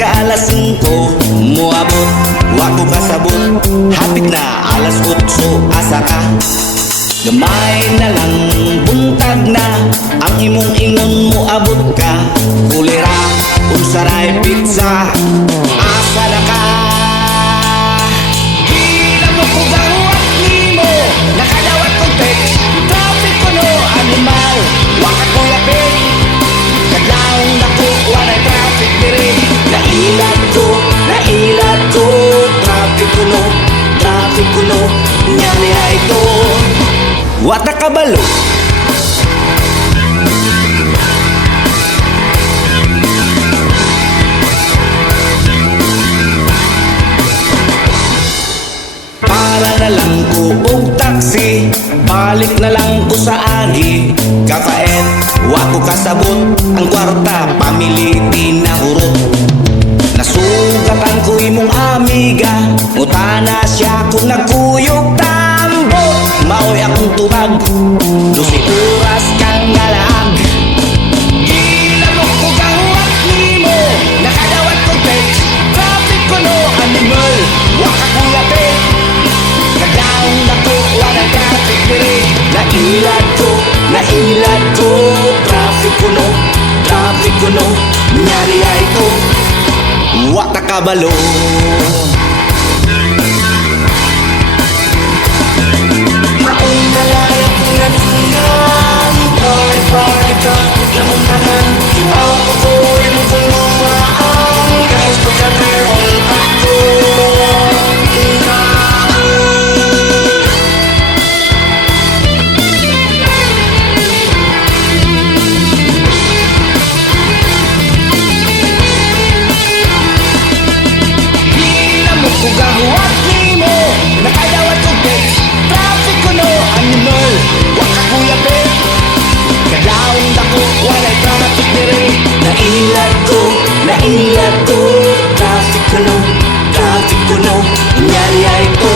ka alas 5 moabot, wako kasabot. Hapit na alas 8 asa ka. Gamay na lang buntag na ang imong ingon mo abot ka. Kulira unsaray pizza asa na ka. Gila mo ko gawat nimo nakadawat kong text. Traffic ko no animal waka ko yapit. Kadlaong nako wala traffic diri. Nailat ko traffic ko no nyari ay to. Wata kabalo para na lang ko og taxi, balik na lang ko sa agi. Kakaet, wako kasabot, ang kwarta pamiliti na hurot. Nasugatan ko imong amiga, ngutana siya kung nagkuyog tambot. Maoy akong tubag, 12 oras kang nalag. Gila mo ko gawat nimo nakadawat kong text. Traffic ko no animal waka ko yapit. Kadlaong nako wala traffic diri. Nailat ko traffic ko no nyari ay to. Wata kabalo maong nalayang pinatunan. Bakit ka namang tanan ibaw ko ko yung kumuhaan. Guys, pagkakir on ako kugahwat nimo nakadawat kong text. Traffic ko no animal waka ko yapit. Kadlaong dako walay traffic diri. Nailat ko traffic ko no nyari ay to.